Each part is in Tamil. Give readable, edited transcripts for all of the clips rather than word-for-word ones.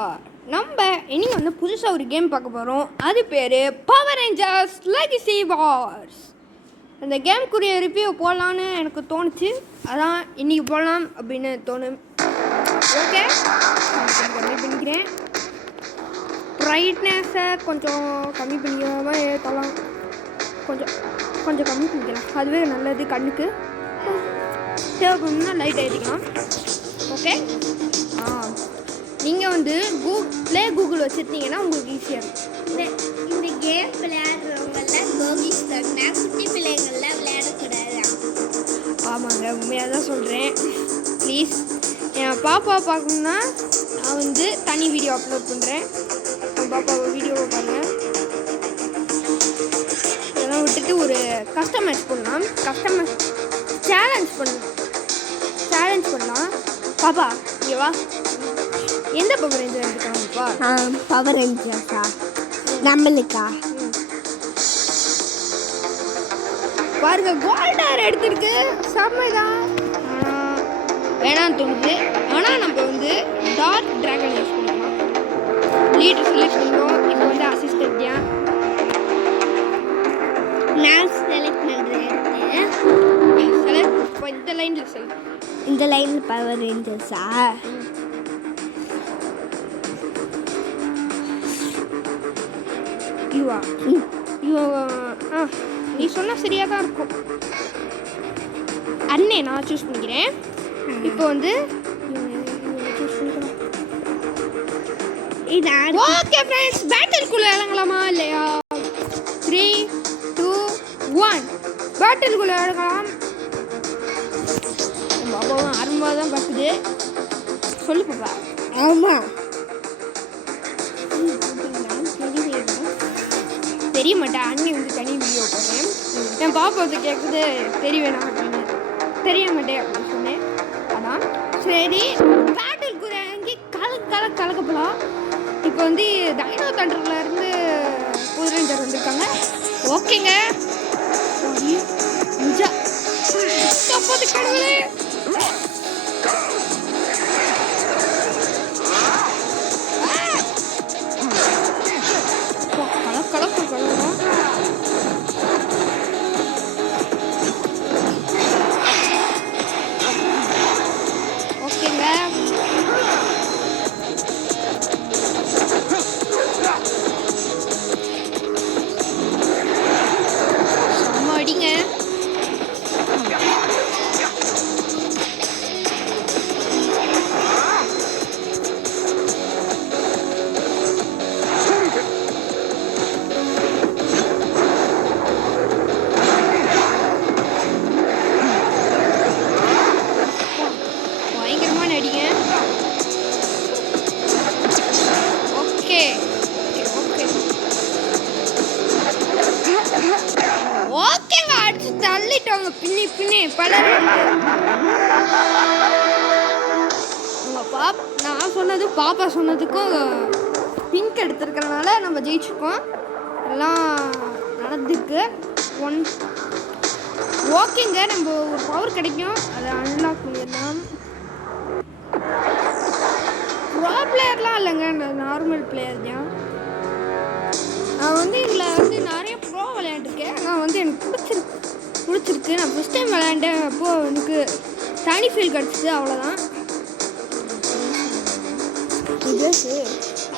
நம்ம இன்னைக்கு வந்து புதுசாக ஒரு கேம் பார்க்க போகிறோம். அது பேர் பவர் ரேஞ்சர்ஸ் லெகசி வார்ஸ். அந்த கேமுக்குரிய ரிவ்யூ போடலான்னு எனக்கு தோணுச்சு. அதான் இன்றைக்கி போடலாம் அப்படின்னு தோணும். ஓகே, கம்மி பண்ணிக்கிறேன். ப்ரைட்னஸை கொஞ்சம் கம்மி பண்ணிக்காமல் ஏற்றலாம். கொஞ்சம் கம்மி பண்ணிக்கலாம், அதுவே நல்லது. கண்ணுக்கு தேவைப்படும்னா லைட் ஏற்றிக்கலாம். ஓகே, நீங்கள் வந்து கூகுள் வச்சுருந்தீங்கன்னா உங்களுக்கு ஈஸியாக இருக்கும். இந்த கேம் விளையாடுறவங்கெல்லாம் கோகிஸ் தண்ணா குட்டி பிள்ளைங்கள்லாம் விளையாடக்கூடாது. ஆமாங்க, உண்மையாக தான் சொல்கிறேன். ப்ளீஸ் என் பாப்பா பார்க்கணுன்னா நான் வந்து தனி வீடியோ அப்லோட் பண்ணுறேன். என் பாப்பாவை வீடியோவை பாருங்கள். இதெல்லாம் விட்டுட்டு ஒரு கஸ்டமைஸ் பண்ணலாம். சேலஞ்ச் பண்ணலாம். பாப்பா இங்கே வா. எந்த பவர் ரேஞ்சர் எடுத்துக்காங்கப்பா? பவர் ரேஞ்சர்ஸா? நம்மளுக்கா? பாருங்க, கோல்டார் எடுத்துருக்கு. செம்மைதான். வேணான்னு தோணுது. ஆனால் நம்ம வந்து டார்க் டிராகன் யூஸ் பண்ணிக்கலாம். லீடர் செலக்ட் பண்ணுறோம். இப்போ வந்து அசிஸ்டன்ட் தான் நான் செலக்ட் பண்ணுறேன். இப்போ இந்த லைனில் பவர் ரேஞ்சர்ஸா? நீ சொன்னால் சரியாக தான் இருக்கும். அண்ணே நான் சூஸ் பண்ணிக்கிறேன். இப்போ வந்து ஓகே ஃப்ரெண்ட்ஸ், பேட்டிலுக்குள்ளே இறங்கலாமா இல்லையா? 3, 2, 1 பேட்டிலுக்குள்ளே இறங்கலாம். பாபாவும் அரும்பாக தான் பார்க்குது. சொல்லு பாப்பா. ஆமாம், தெரிய மாட்டேன். அண்ணி வந்து தனி வீடியோ போடுறேன். என் பாப்பா வந்து கேட்குது தெரியவேணா அப்படின்னு. தெரிய மாட்டேன் அப்படின்னு சொன்னேன். அதான் சரி, பேட்டிலுக்கு இறங்கி கலக்கப்பலாம். இப்போ வந்து டைனோ தண்டர்லேருந்து புது ரேஞ்சர் வந்திருக்காங்க. ஓகேங்க, கடவுளே. ஓகேங்க, அடிச்சு தள்ளிட்டோங்க. பின்னி பலர் நான் சொன்னது பாப்பா சொன்னதுக்கும் பிங்க் எடுத்துருக்கிறதுனால நம்ம ஜெயிச்சிருக்கோம். எல்லாம் நடந்துருக்கு. ஓகேங்க, நம்ம ஒரு பவர் கிடைக்கும், அதை அன்லாக் பண்ணிடலாம். ப்ரோ பிளேயர்லாம் இல்லைங்க, நார்மல் பிளேயர் தான். நான் வந்து இதில் வந்து நிறைய ப்ரோ விளையாண்டுருக்கேன். நான் வந்து எனக்கு பிடிச்சிருக்கு. நான் ஃபஸ்ட் டைம் விளையாண்டேன். அப்போது எனக்கு தனி ஃபீல் கிடச்சிது, அவ்வளோதான்.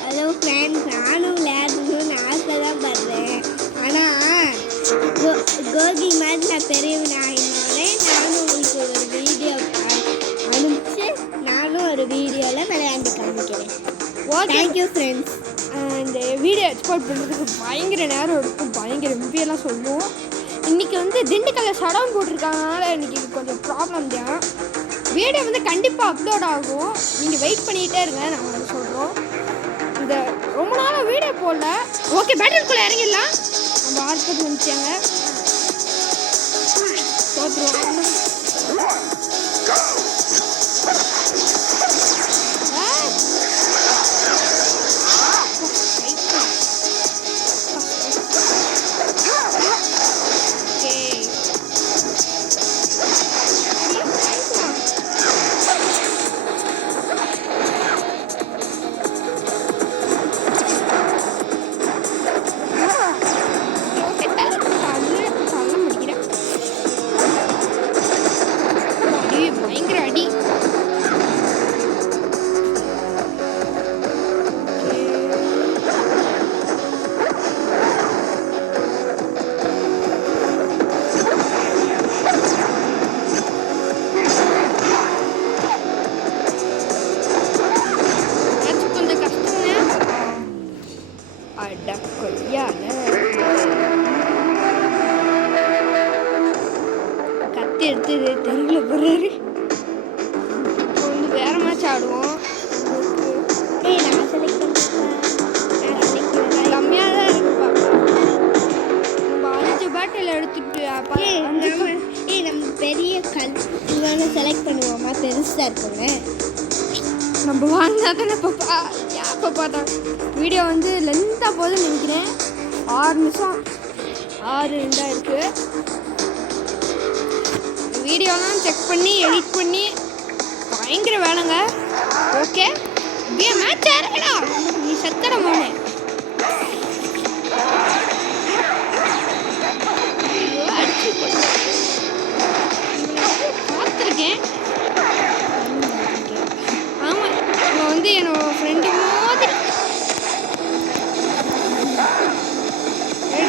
ஹலோ ஃப்ரெண்ட்ஸ், நானும் விளையாடணும்னு ஆசை தான் படுறேன். ஆனால் கோகி மாதிரி நான் பெரியவனாகினாலே நானும் உங்களுக்கு ஒரு வீடியோ அனுப்பிச்சு நானும் ஒரு வீடியோவில் விளையாண்டு காமிக்கிறேன். Thank you friends. இந்த வீடியோ எக்ஸ்போர்ட் பண்ணுறதுக்கு பயங்கர நேரம் எடுக்கும், பயங்கர எம்பியெல்லாம் சொல்லுவோம். இன்றைக்கி வந்து திண்டுக்கல்ல ஷடவுன் போட்டிருக்காங்கனால இன்றைக்கி கொஞ்சம் ப்ராப்ளம் தான். வீடியோ வந்து கண்டிப்பாக அப்லோட் ஆகும். நீங்கள் வெயிட் பண்ணிகிட்டே இருங்க, நாங்கள் வந்து சொல்கிறோம். இந்த ரொம்ப நாளாக வீடியோ போடல. ஓகே, பேட்டிலுக்குள்ளே இறங்கிடலாம். நம்ம ஆட்கள் வந்துச்சாங்க. தோற்றுருவோம். தானே பாப்பா ஏன் பாப்பா தான் வீடியோ வந்து லென்த்தாக போகுதுன்னு நினைக்கிறேன். 6 நிமிஷம் 6:02 இருக்குது. வீடியோலாம் செக் பண்ணி எடிட் பண்ணி பயங்கர வேலைங்க. ஓகே மேட்ச் ஆரம்பிடா. நீ செத்தட மோனே. பார்த்துருக்கேன். ஆமாம் அவன் வந்து என்னோட ஃப்ரெண்டு மாதிரி.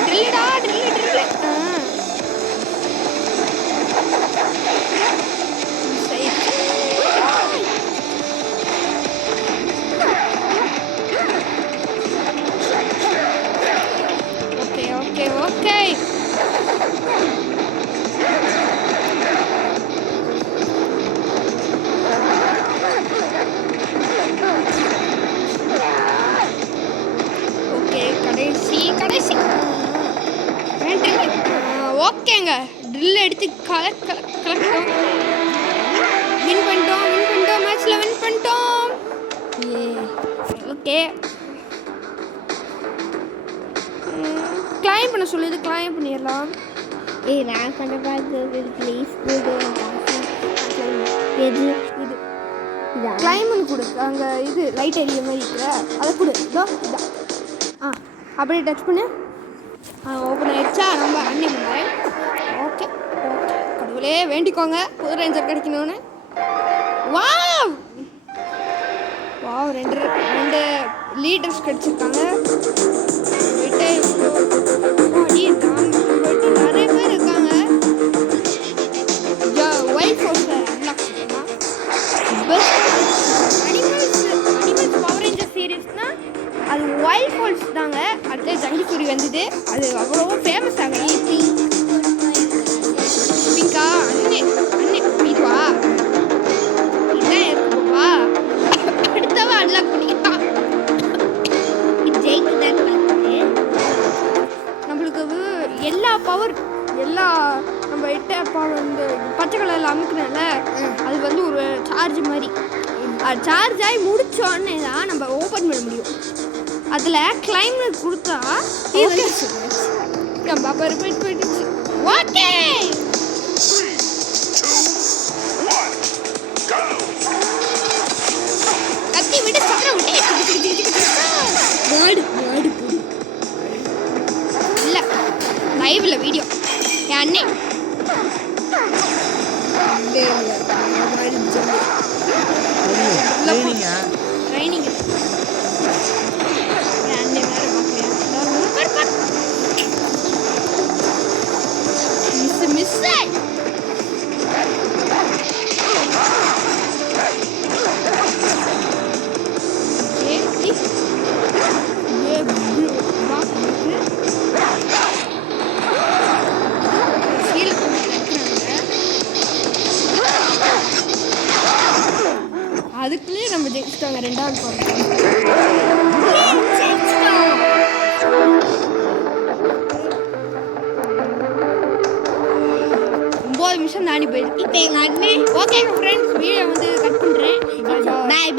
ட்ரில்லுடா ட்ரில்லு. ஓகே கடைசி ஓகேங்க. ட்ரில் எடுத்து கலக்கிறோம். வின் பண்ணிட்டோம் மேட்ச்சில் வின் பண்ணிட்டோம். ஓகே கிளைம் பண்ண சொல்லுது. கிளைம் பண்ணிடலாம். நான் பண்ண பார்த்து ப்ளீஸ் எது இது கிளைம் பண்ணி கொடு. அங்கே இது லைட் எரிய மாதிரி இருக்கிற அதை கொடு. இதோ இதான் அப்படியே டச் பண்ணு. ஓப்பன் ஆகிடுச்சா? ரொம்ப அன்னி பண்ணுறேன். ஓகே கடவுளே வேண்டிக்கோங்க புது ரேஞ்சர் கிடைக்கணும்னு. வாவ் ரெண்டு லீடர்ஸ் கிடச்சிருக்காங்க. நிறைய பேர் இருக்காங்க. ஒயிட் ஃபோர்ஸை அன்லாக் பண்ணலாம். அனிமல்ஸ் பவர் ரேஞ்சர் சீரீஸ்னால் அது ஒயிட் ஃபோர்ஸ் தாங்க. அடுத்து ஜங்கிசூரி வந்தது. அது அவ்வளோவா ஃபேமஸ் ஆகல. பிங்கா அண்ணே இதுவா இதுதான் இருக்குப்பா. அடுத்தவ அன்லாக் பண்ணிக்கலாம். நம்மளுக்கு எல்லா நம்ம இட்ட பவர் இந்த பச்சை கலரில் அமுக்குனால அது வந்து ஒரு சார்ஜ் மாதிரி. அது சார்ஜ் ஆகி முடிச்சோடனே தான் நம்ம ஓப்பன் பண்ண முடியும். அதில் கிளைமேட் கொடுத்தா நம்ம அப்போ ரிப்பீட் போயிடுச்சு. ஓகே கத்தி விட்டு சக்கரம் விட்டு இல்லை லைவ்ல வீடியோ என் அண்ணே ட்ரைனிங் மிஸ் அதுக்குள்ளேயே நம்ம ஜெயிச்சிட்டாங்க. 2வது பாயிண்ட் 9 நிமிஷம் தாண்டி போயிருக்கு. இப்போ எங்கள் அண்ணே ஓகே ஃப்ரெண்ட்ஸ் வீடியோ வந்து கட் பண்ணுறேன். பாய்